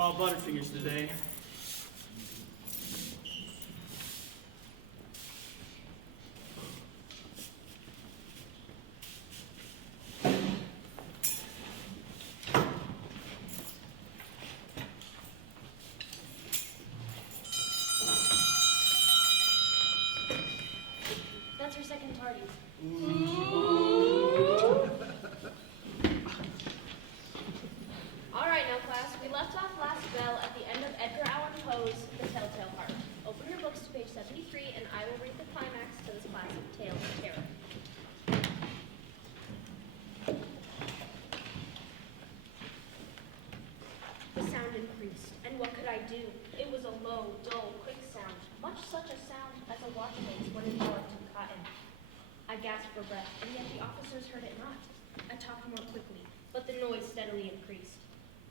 small butterfingers today. That's her second tardy. All right, now, class. We left off last bell at the end of Edgar Allan Poe's The Telltale Heart. Open your books to page 73, and I will read the climax to this classic tale of terror. The sound increased, and what could I do? It was a low, dull, quick sound, much such a sound as a watch makes when enveloped in cotton. I gasped for breath, and yet the officers heard it not. I talked more quickly, but the noise steadily increased.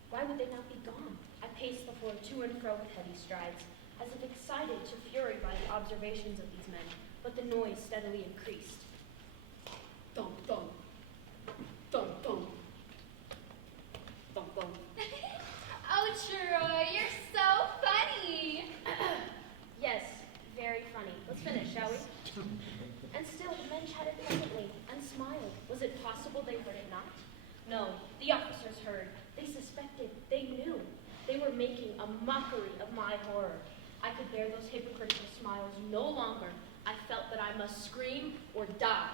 Why would they not be gone? I paced the floor to and fro with heavy strides, as if excited to fury by the observations of these men, but the noise steadily increased. Thump, thump. Thump, thump. Thump, thump. Oh, Troy, you're so funny. Yes, very funny. Let's finish, shall we? And still, the men chatted pleasantly and smiled. Was it possible they heard it not? No, the officers heard. They suspected. They knew. They were making a mockery of my horror. I could bear those hypocritical smiles no longer. I felt that I must scream or die.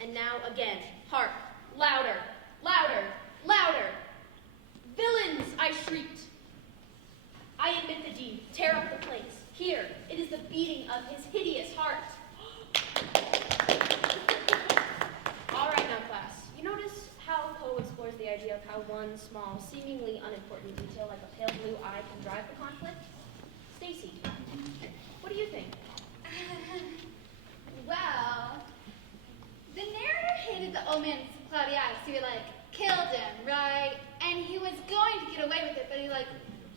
And now again, hark, louder, louder, louder. Villains, I shrieked. I admit the deed. Tear up the place. Here, it is the beating of his hideous heart. All right now, class. You notice how Poe explores the idea of how one small, seemingly unimportant detail like a pale blue eye can drive the conflict? Stacy, what do you think? Well, the narrator hated the old man's cloudy eyes, so he, killed him, right? And he was going to get away with it, but he,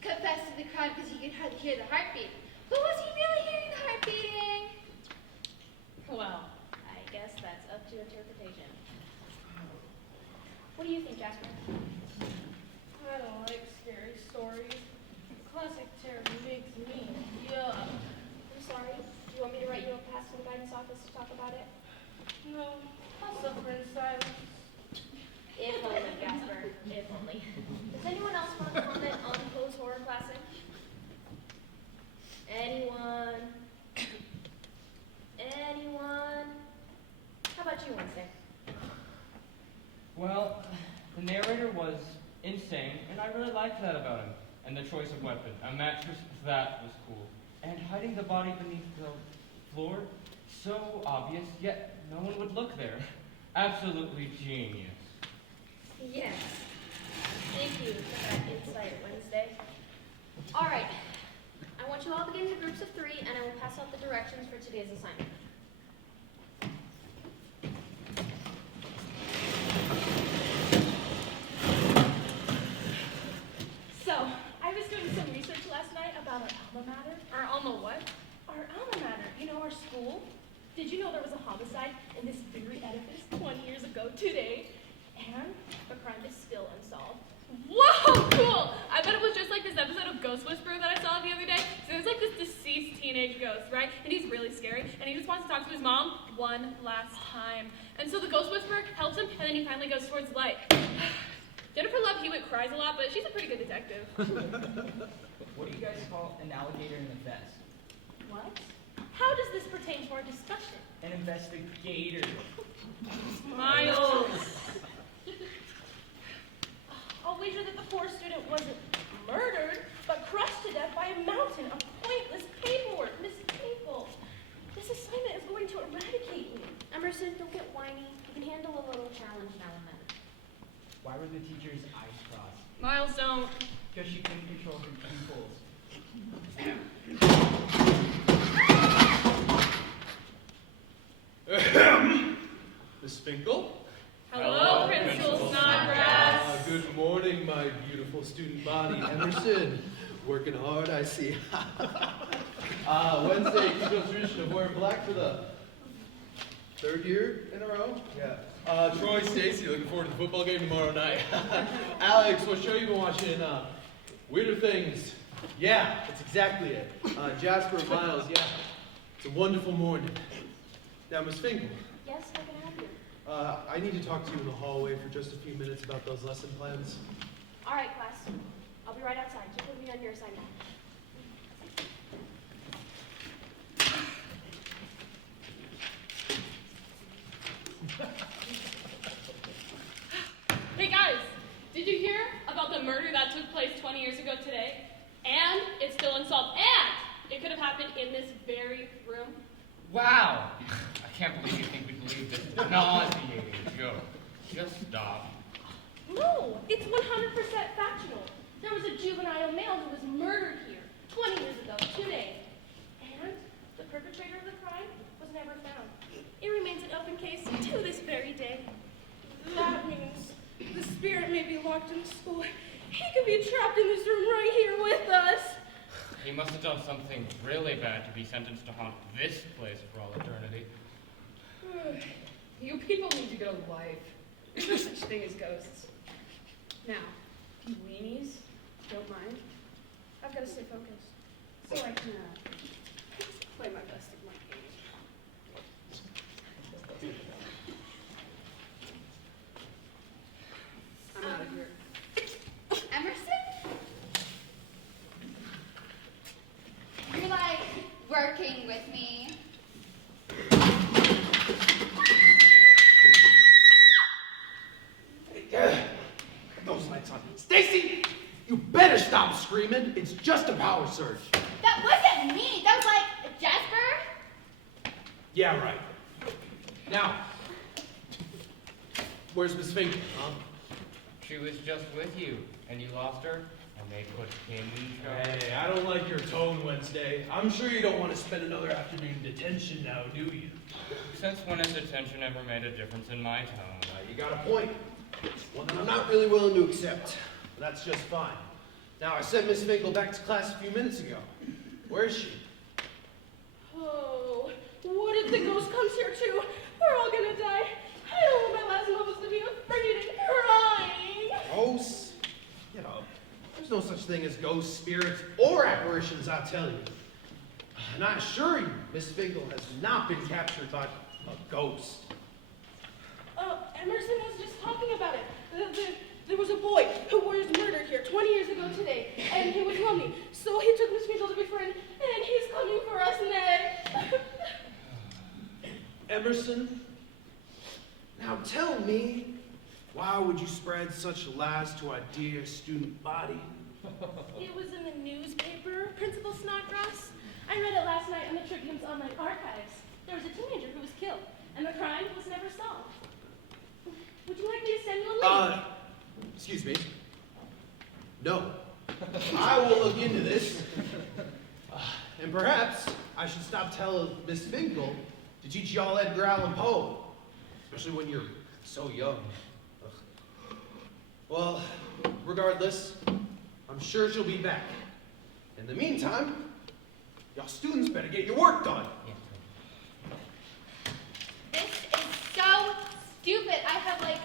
confessed to the crime because he could hardly hear the heartbeat. But was he really hearing the heart beating? Well, I guess that's up to interpretation. What do you think, Jasper? I don't like scary stories. Classic terror makes me yuck. I'm sorry. Do you want me to write you a pass to the guidance office to talk about it? No, I'll suffer in silence. If only, Jasper. If only. Does anyone else want to comment on Poe's horror classic? Anyone? Anyone? How about you, Wednesday? Well, the narrator was insane, and I really liked that about him. And the choice of weapon. A mattress, that was cool. And hiding the body beneath the floor, so obvious, yet no one would look there. Absolutely genius. Yes. Thank you for that insight, Wednesday. All right. I want you all to get into groups of 3, and I will pass out the directions for today's assignment. So, I was doing some research last night about our alma mater. Our alma what? Our alma mater. You know, our school. Did you know there was a homicide in this very edifice 20 years ago today? And the crime is still unsolved. Whoa, cool! I bet it was just like this episode of Ghost Whisperer that I saw the other day. So there's like this deceased teenage ghost, right? And he's really scary, and he just wants to talk to his mom one last time. And so the Ghost Whisperer helps him, and then he finally goes towards the light. Jennifer Love Hewitt cries a lot, but she's a pretty good detective. What do you guys call an alligator in a vest? What? How does this pertain to our discussion? An investigator. Miles! I'll wager that the poor student wasn't murdered, but crushed to death by a mountain of pointless paperwork. Miss Finkle, this assignment is going to eradicate me. Emerson, don't get whiny. You can handle a little challenge now and then. Why were the teacher's eyes crossed? Miles, don't. Because she couldn't control her pupils. Miss Finkle? Hello, Principal Snodgrass. Good morning, my beautiful student body. Emerson, working hard, I see. Wednesday, keep the tradition of wearing black for the 3rd year in a row? Yeah. Troy, Stacy, looking forward to the football game tomorrow night. Alex, what show you been watching? Weirder things. Yeah, that's exactly it. Jasper and Miles, yeah. It's a wonderful morning. Now, Miss Finkle. Yes, how can I help you? I need to talk to you in the hallway for just a few minutes about those lesson plans. All right, class. I'll be right outside. Just put me on your assignment. Hey guys, did you hear about the murder that took place 20 years ago today? And it's still unsolved. And it could have happened in this very room. Wow! I can't believe you think we believe this nauseating joke. Just stop. No, it's 100% factual. There was a juvenile male who was murdered here 20 years ago today. And the perpetrator of the crime was never found. It remains an open case to this very day. That means the spirit may be locked in the school. He could be trapped in this room right here with us. He must have done something really bad to be sentenced to haunt this place for all eternity. You people need to go to life. There's no such thing as ghosts. Now, if you weenies don't mind, I've got to stay focused so I can play my best at my game. I'm out of here. Emerson? You're like working with me. Those lights on. Stacy, you better stop screaming. It's just a power surge. That wasn't me. That was like Jasper. Yeah, right. Now, where's Miss Finkle, huh? She was just with you, and you lost her, and they put him in charge. Hey, I don't like your tone, Wednesday. I'm sure you don't want to spend another afternoon in detention now, do you? Since when has detention ever made a difference in my tone? You got a point. One that I'm not really willing to accept. But that's just fine. Now, I sent Miss Finkle back to class a few minutes ago. Where is she? Oh, what if the ghost comes here too? We're all gonna die. I don't want my last moments to be afraid and crying. Ghosts? You know, there's no such thing as ghosts, spirits, or apparitions, I tell you. And I assure you, Miss Finkle has not been captured by a ghost. Emerson was just talking about it. There was a boy who was murdered here 20 years ago today, and he was lonely. So he took Miss Finkle to be friend, and he's coming for us next. Emerson, now tell me, why would you spread such lies to our dear student body? It was in the newspaper, Principal Snodgrass. I read it last night on the Tribune's online archives. There was a teenager who was killed, and the crime was never solved. Would you like me to send you a link? Excuse me. No. I will look into this. And perhaps I should stop telling Miss Finkle to teach y'all Edgar Allan Poe. Especially when you're so young. Ugh. Well, regardless, I'm sure she'll be back. In the meantime, y'all students better get your work done. This is so stupid. I have like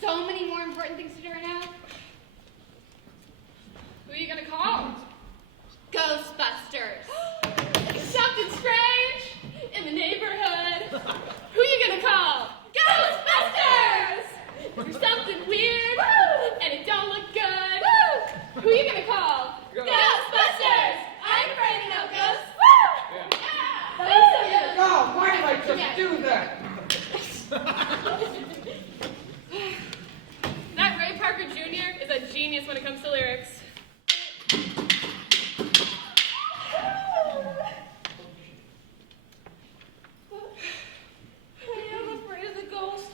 so many more important things to do right now. Who are you gonna call? Ghostbusters. Something strange in the neighborhood. Who are you gonna call? Ghostbusters! If there's something weird and it don't look good, who are you gonna call? Ghostbusters! I'm afraid of no ghosts. Yeah. Oh, why did I just do that? That Ray Parker Jr. is a genius when it comes to lyrics. I am afraid of the ghost.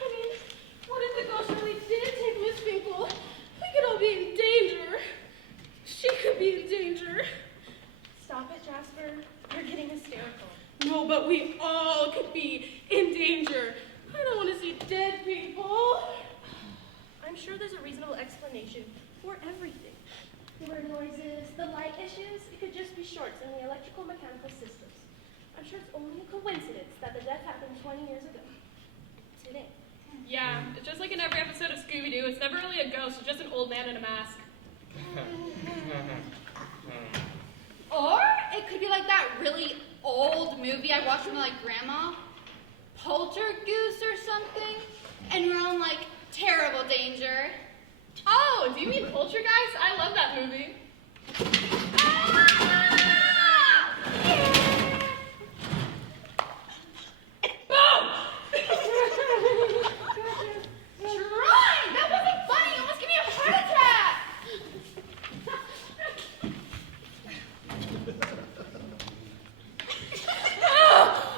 I mean, what if the ghost really did take Miss Finkle? We could all be in danger. She could be in danger. Stop it, Jasper. You're getting hysterical. No, but we all could be in danger. I don't want to see dead people. I'm sure there's a reasonable explanation for everything. The bird noises, the light issues, it could just be shorts in the electrical mechanical systems. I'm sure it's only a coincidence that the death happened 20 years ago. Today. Yeah, it's just like in every episode of Scooby-Doo. It's never really a ghost, it's just an old man in a mask. Or it could be like that really old movie I watched with my grandma, Poltergeist or something, and we're all in like terrible danger. Oh, do you mean Poltergeist? I love that movie. Ah! Yeah! Boom! Troy, that wasn't funny. You almost gave me a heart attack.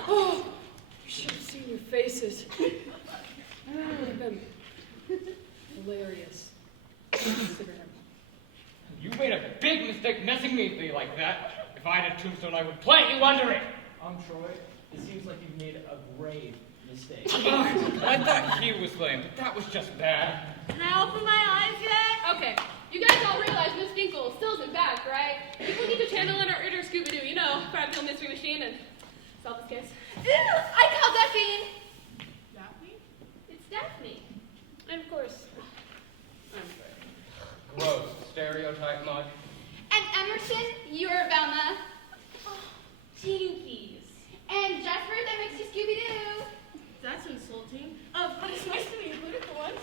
Oh, you should have seen your faces. That would have been hilarious. Consider him. You made a big mistake messing me with me like that. If I had a tombstone, I would plant you under it. Troy, it seems like you've made a grave mistake. I thought he was lame, but that was just bad. Can I open my eyes yet? Okay, you guys all realize Miss Finkle still isn't back, right? People need to channel in our inner Scooby-Doo, you know, Fragile Mystery Machine and solve this case. Ew, I called Daphne. Daphne? It's Daphne. And of course, I'm sorry. Gross. Stereotype much? And Emerson, you're Velma. Oh, Jinkies. And Jasper, that makes you Scooby-Doo. That's insulting. But it's nice to be included for once.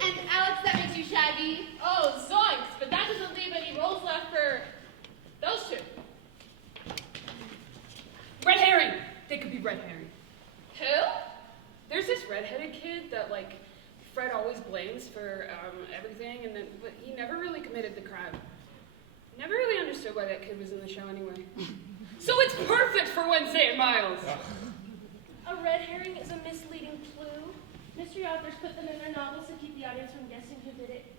And Alex, that makes you Shaggy. Oh, zoinks! But that doesn't leave any roles left for those two. Red herring! They could be red herring. Who? There's this redheaded kid that, like, Fred always blames for everything, and then but he never really committed the crime. Never really understood why that kid was in the show anyway. So it's perfect for Wednesday at Miles. A red herring is a misleading clue. Mystery authors put them in their novels to keep the audience from guessing who did it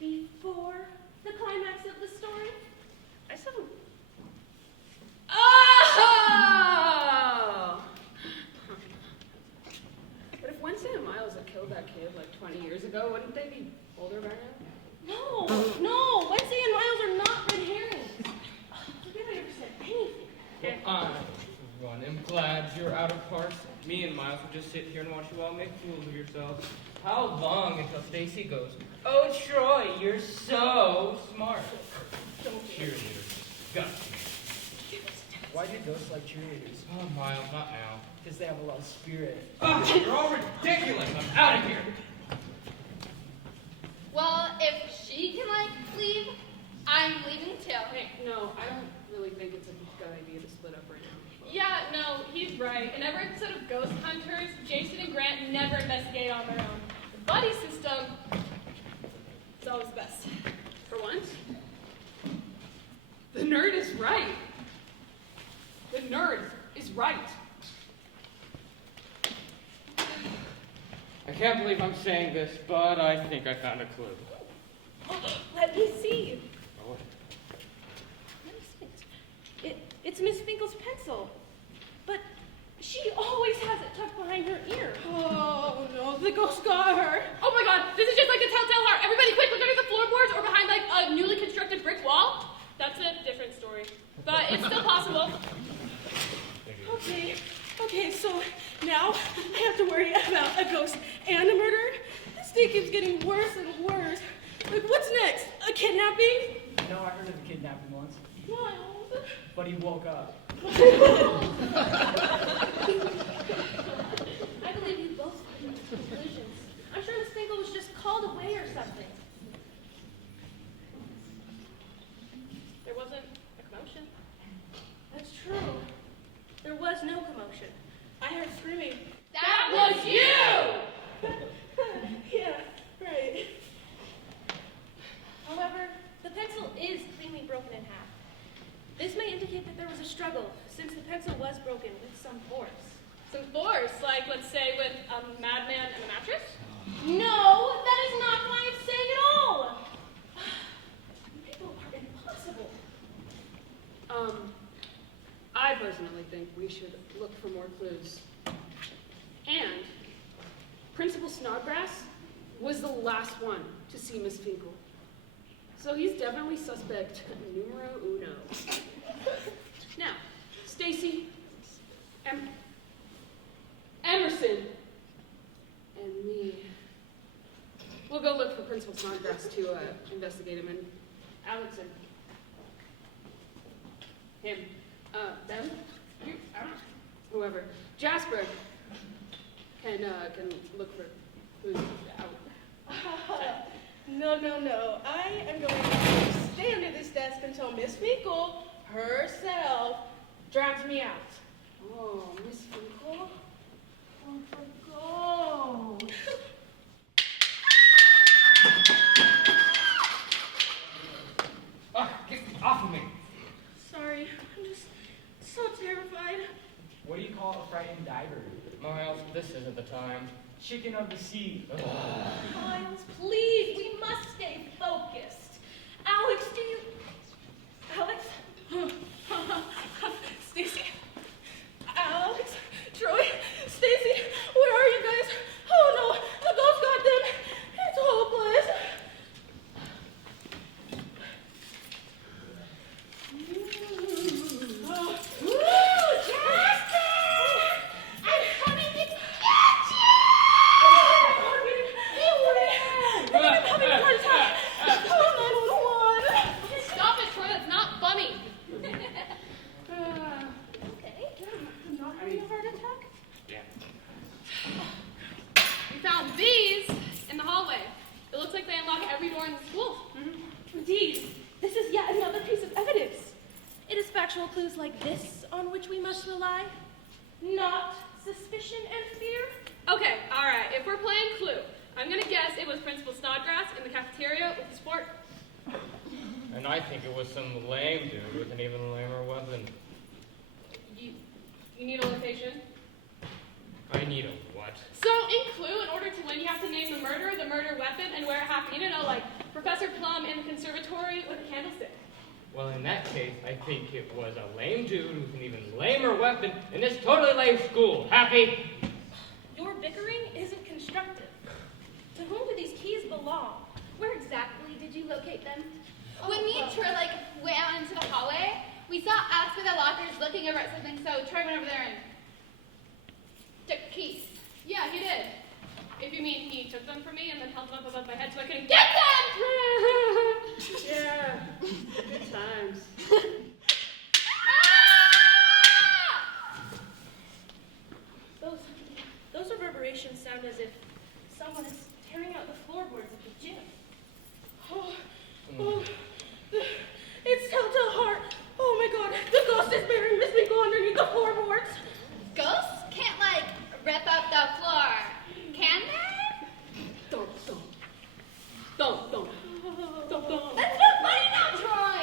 before the climax of the story. I saw him. Oh! But if Wednesday and Miles had killed that kid like 20 years ago, wouldn't they be older by now? No, Wednesday and Miles are not red herrings. Forget I ever said anything. Well, I'm glad you're out of parts. Me and Miles will just sit here and watch you all make fools of yourselves. How long until Stacy goes, "Oh, Troy, you're so smart." Cheerleader. Disgusting. Why do ghosts like cheerleaders? Oh, Miles, not now. Because they have a lot of spirit. Oh, you're all ridiculous. I'm out of here. Well, if she can, like, leave, I'm leaving too. Hey, no, I don't really think it's a good idea to split up right now. Yeah, no, he's right. In every episode of Ghost Hunters, Jason and Grant never investigate on their own. The buddy system is always best. For once, the nerd is right. The nerd is right. I can't believe I'm saying this, but I think I found a clue. Let me see. Oh, It's Miss Finkle's pencil. But she always has it tucked behind her ear. Oh no, the ghost got her. Oh my god, this is just like a telltale heart. Everybody quick, look under the floorboards or behind like a newly constructed brick wall. That's a different story. But it's still possible. Okay, so now I have to worry about a ghost and a murder? This day keeps getting worse and worse. Like, what's next? A kidnapping? No, I heard of a kidnapping once. Miles. But he woke up. I believe you both came to conclusions. I'm sure Miss Finkle was just called away or something. There wasn't a commotion. That's true. There was no commotion. I heard screaming. That was you! Yeah, right. However, the pencil is cleanly broken in half. This may indicate that there was a struggle, since the pencil was broken with some force. Some force? Like, let's say, with a madman and a mattress? No, that is not what I'm saying at all! People are impossible. I personally think we should look for more clues. And Principal Snodgrass was the last one to see Miss Finkle. So he's definitely suspect numero uno. Now, Stacy, Emerson, and me. We'll go look for Principal Snodgrass to investigate him, and Alex and him, them, you, I don't know, whoever. Jasper can look for who's out. No. I am going to stay under this desk until Miss Finkle herself drags me out. Oh, Miss Finkle? Oh, for gold. Get off of me! Sorry, I'm just so terrified. What do you call a frightened diver? Miles, this isn't the time. Chicken of the sea. Miles, please, we must stay focused. Alex, do you... Alex? Stacy? Alex? Troy? Stacy? Where are you guys? Oh no, the ghost got them. It's hopeless. Stop it, Troy, that's not funny. We found these in the hallway. It looks like they unlock every door in the school. Dees, this is yet another piece of evidence. It is factual clues like this on which we must rely, not suspicion and fear. Okay, all right, if we're playing Clue, I'm gonna guess it was Principal Snodgrass in the cafeteria with his fork. And I think it was some lame dude with an even lamer weapon. You need a location? I need a what? So in Clue, in order to win, you have to name the murder weapon, and where it happened. You know, like Professor Plum in the conservatory with a candlestick. Well, in that case, I think it was a lame dude with an even lamer weapon in this totally lame school. Happy? Your bickering isn't constructive. To whom do these keys belong? Where exactly did you locate them? When me and Troy went out into the hallway, we saw Alex with the lockers looking over at something, so Troy went over there and took the keys. Yeah, he did. If you mean he took them from me and then held them up above my head so I couldn't get them! Yeah, good times. Those reverberations sound as if someone is tearing out the floorboards of the gym. It's Telltale Heart. Oh my god, the ghost is burying Miss Finkle underneath the floorboards. Ghosts can't, rip up the floor, can they? Don't. That's not funny now, Troy!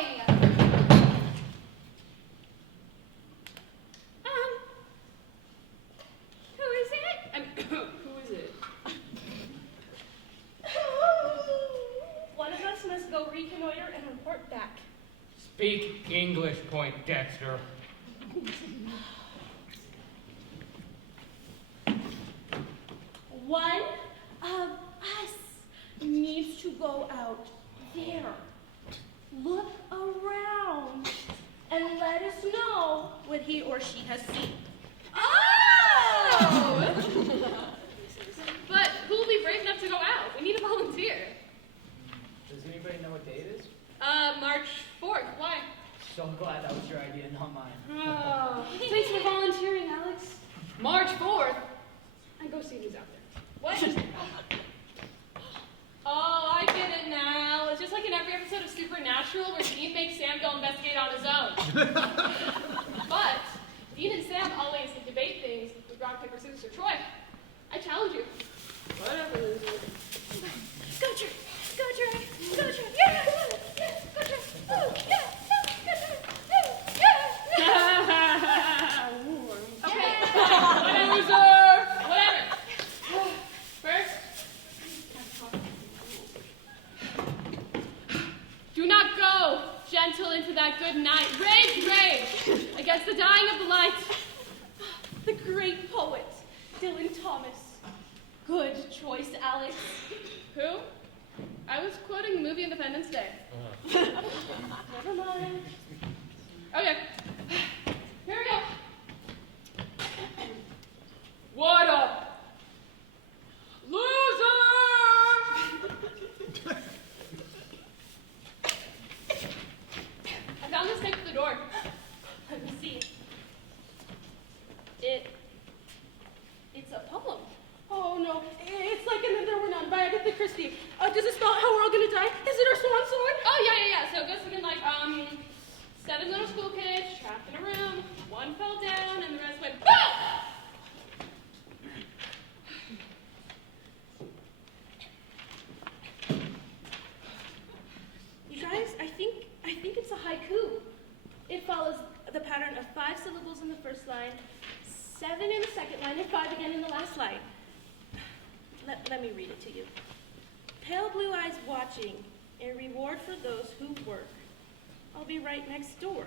Who is it? Who is it? One of us must go reconnoiter and report back. Speak English, Point Dexter. One of us needs to go out there, look around, and let us know what he or she has seen. Oh! But who will be brave enough to go out? We need a volunteer. Does anybody know what day it is? March 4th. Why? So glad that was your idea, not mine. Oh, thanks for volunteering, Alex. March 4th? And go see who's out there. What? Oh, I get it now. It's just like in every episode of Supernatural where Dean makes Sam go investigate on his own. But Dean and Sam always debate things with rock, paper, scissors, or Troy. I challenge you. Whatever, loser. Go, Troy! Go, Troy! Go, Troy! Yeah! Yeah! Go, Troy! Oh, yeah! Okay, whatever, loser. Whatever. First, do not go gentle into that good night. Rage against the dying of the light. The great poet, Dylan Thomas. Good choice, Alex. Who? I was quoting the movie Independence Day. Never mind. Okay, here we go. What up, loser? found this taped to the door. Let me see. It's a poem. Oh no, it's like And Then There Were None by Agatha Christie. Does it spell out how we're all gonna die? Is it our swan song? Oh, yeah. So it goes something like, 7 little school kids trapped in a room, one fell down, and the rest went, BOOM! You guys, I think it's a haiku. It follows the pattern of 5 syllables in the first line, 7 in the second line, and 5 again in the last line. Let me read it to you. Pale blue eyes watching, a reward for those who work. I'll be right next door.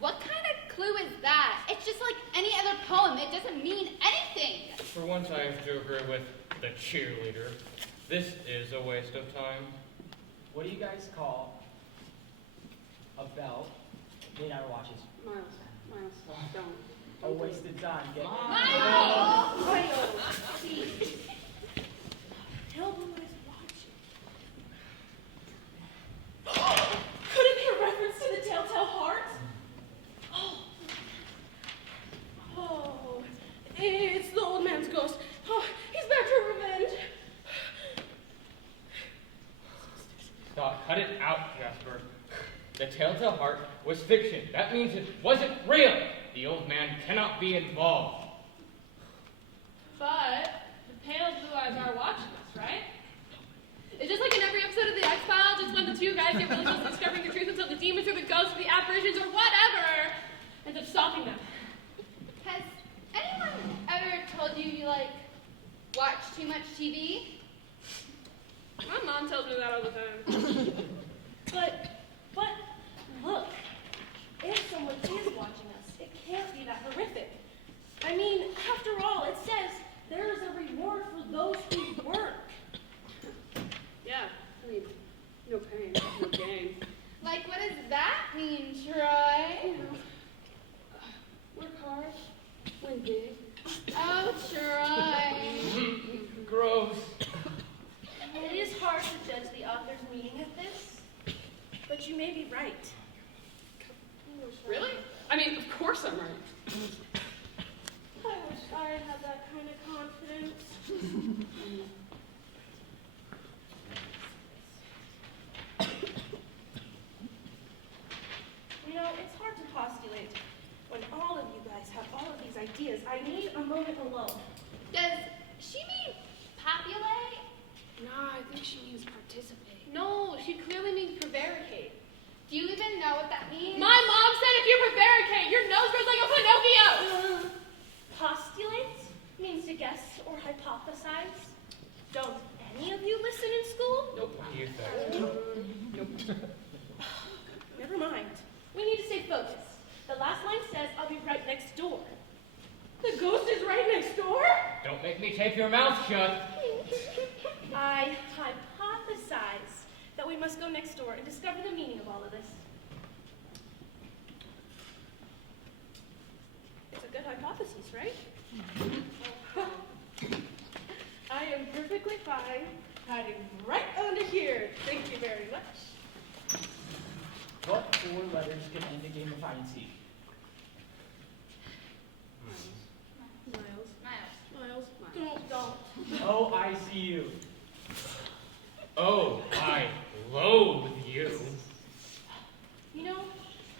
What kind of clue is that? It's just like any other poem. It doesn't mean anything. For once, I have to agree with the cheerleader. This is a waste of time. What do you guys call a belt made out of watches? Miles, don't. A wasted time. Get it? Miles! Pale blue eyes watching. Could it be a reference to the telltale heart? Oh, it's the old man's ghost. Oh, he's back for revenge. Doc, cut it out, Jasper. The telltale heart was fiction. That means it wasn't real. The old man cannot be involved. But the pale blue eyes are watching us, right? It's just like in every episode of the X-Files, just when the two guys get really close to discovering the truth until the demons or the ghosts or the apparitions or whatever ends up stopping them. Has anyone ever told you you, watch too much TV? My mom tells me that all the time. But look, if someone is watching us, it can't be that horrific. I mean, after all, it says there is a reward for those who work. Yeah, I mean, no pain, no gain. What does that mean, Troy? Work hard, win big. Oh, Troy. Gross. It is hard to judge the author's meaning of this, but you may be right. Really? I mean, of course I'm right. I wish I had that kind of confidence. You know, it's hard to postulate when all of you guys have all of these ideas. I need a moment alone. Does she mean populate? Nah, I think she means participate. No, she clearly means prevaricate. Do you even know what that means? My mom said if you prevaricate, your nose grows like a Pinocchio! Postulate means to guess or hypothesize. Don't any of you listen in school? Nope. What do you think? Nope. Never mind. We need to stay focused. The last line says, I'll be right next door. The ghost is right next door? Don't make me take your mouth shut. I hypothesize that we must go next door and discover the meaning of all of this. It's a good hypothesis, right? I am perfectly fine hiding right under here. Thank you very much. What 4 letters can end a game of hide and seek? Miles, don't. Oh, I see you. Oh, I loathe you. You know,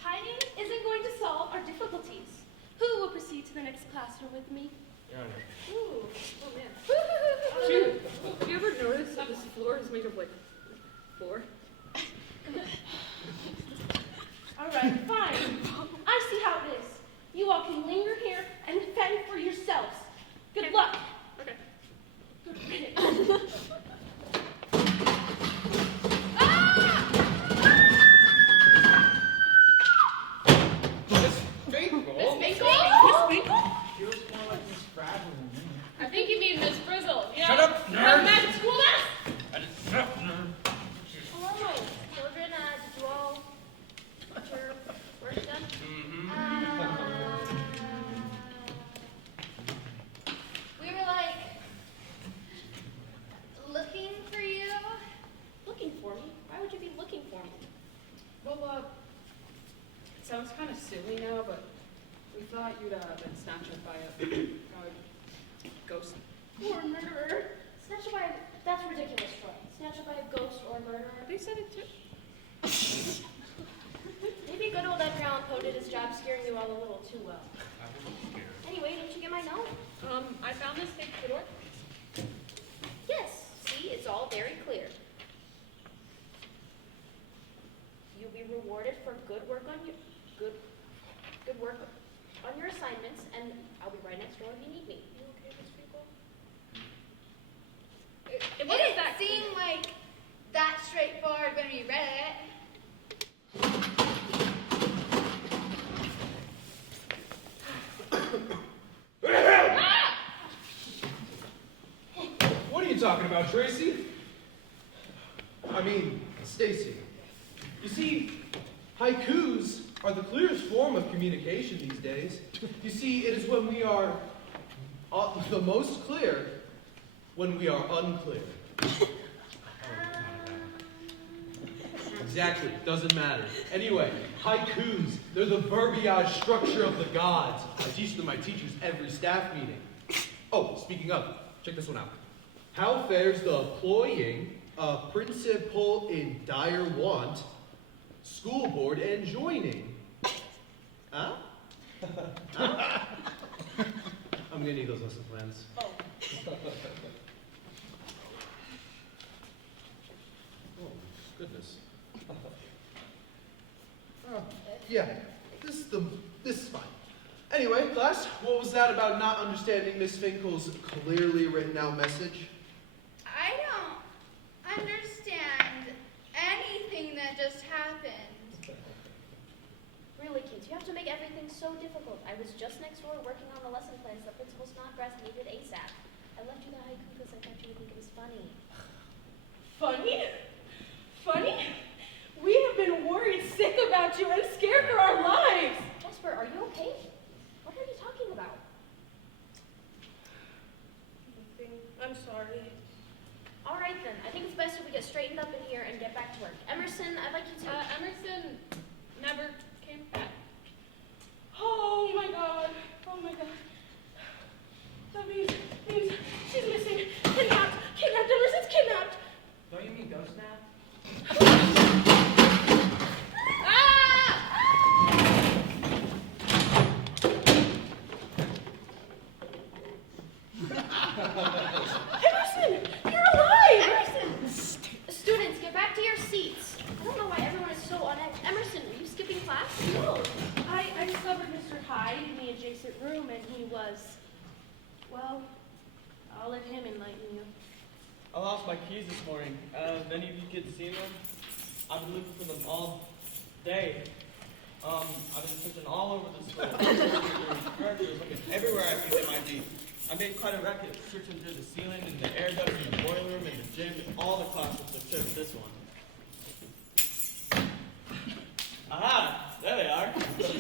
hiding isn't going to solve our difficulties. Who will proceed to the next classroom with me? Your Honor. Ooh, oh man. Have you ever noticed that this floor is made of floor? All right, fine. I see how it is. You all can linger here and fend for yourselves. Good luck. Okay. Good riddance. Finkle? Miss Finkle? Feels more like Miss Fragile than me. I think you mean Miss Frizzle. You know, Shut up, from nerd. Magic School Bus. Shut up, nerd. Hello, children. Did you all get your work done? We were looking for you. Looking for me? Why would you be looking for me? Well, sounds kind of silly now, but we thought you'd been snatched up by a ghost. Or a murderer. Snatched by a... That's ridiculous, Troy. Snatched by a ghost or a murderer. They said it too. Maybe good old Edgar Allan Poe did his job scaring you all a little too well. I wasn't scared. Anyway, didn't you get my note? I found this tape at the door. Yes. See, it's all very clear. You'll be rewarded for good work on your assignments, and I'll be right next door if you need me. You okay, Miss Finkle? It wasn't didn't that seem like that straightforward when we read it. What are you talking about, Tracy? I mean, Stacy. You see, haikus are the clearest form of communication these days. You see, it is when we are the most clear when we are unclear. Exactly, doesn't matter. Anyway, haikus, they're the verbiage structure of the gods. I teach them my teachers every staff meeting. Oh, speaking of, check this one out. How fares the ploying principal in dire want, school board and joining? Huh? Huh? I'm gonna need those lesson plans. Oh. Oh, goodness. Yeah, this is fine. Anyway, class, what was that about not understanding Miss Finkle's clearly written out message? I don't understand anything that just happened. Really, kids, you have to make everything so difficult. I was just next door working on the lesson plans that Principal Snodgrass needed ASAP. I left you the haiku because I thought you would think it was funny. Funny? Funny? We have been worried sick about you and scared for our lives. Jasper, are you okay? What are you talking about? Nothing. I'm sorry. All right, then. I think it's best if we get straightened up in here and get back to work. Emerson, I'd like you to... Emerson never came back. Oh my god. Oh my god. That means she's missing. Kidnapped. Emerson's kidnapped. Don't you mean ghost now? Emerson, you're alive. Emerson! Students, get back to your seats. I don't know why everyone is so on edge. Emerson, were you skipping class? No. I discovered Mr. Hyde in the adjacent room, and he was, well, I'll let him enlighten you. I lost my keys this morning. Have any of you kids seen them? I've been looking for them all day. I've been searching all over the school. Characters, looking everywhere I think they might be. I made quite a racket searching through the ceiling and the air ducts in the boiler room and the gym and all the classrooms except this one. Aha! There they are. So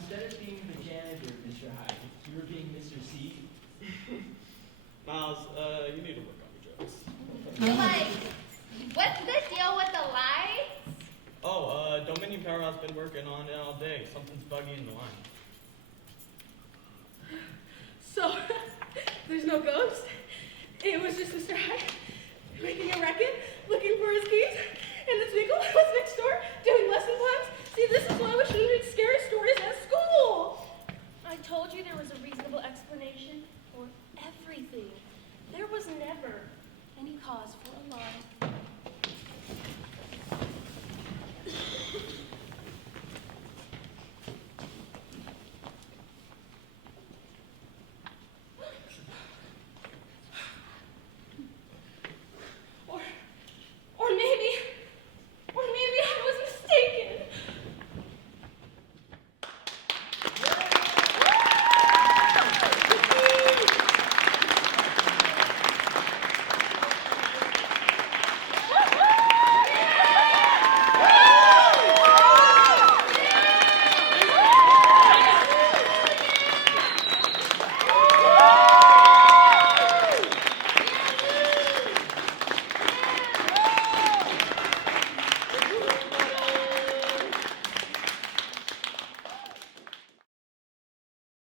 instead of being the janitor, Mr. Hyde, you were being Mr. C. Miles, you need to work on your jokes. Like, what's the deal with the lights? Oh, Dominion Powerhouse been working on it all day. Something's buggy in the line. So, there's no ghost? It was just Mr. Hyde making a racket, looking for his keys?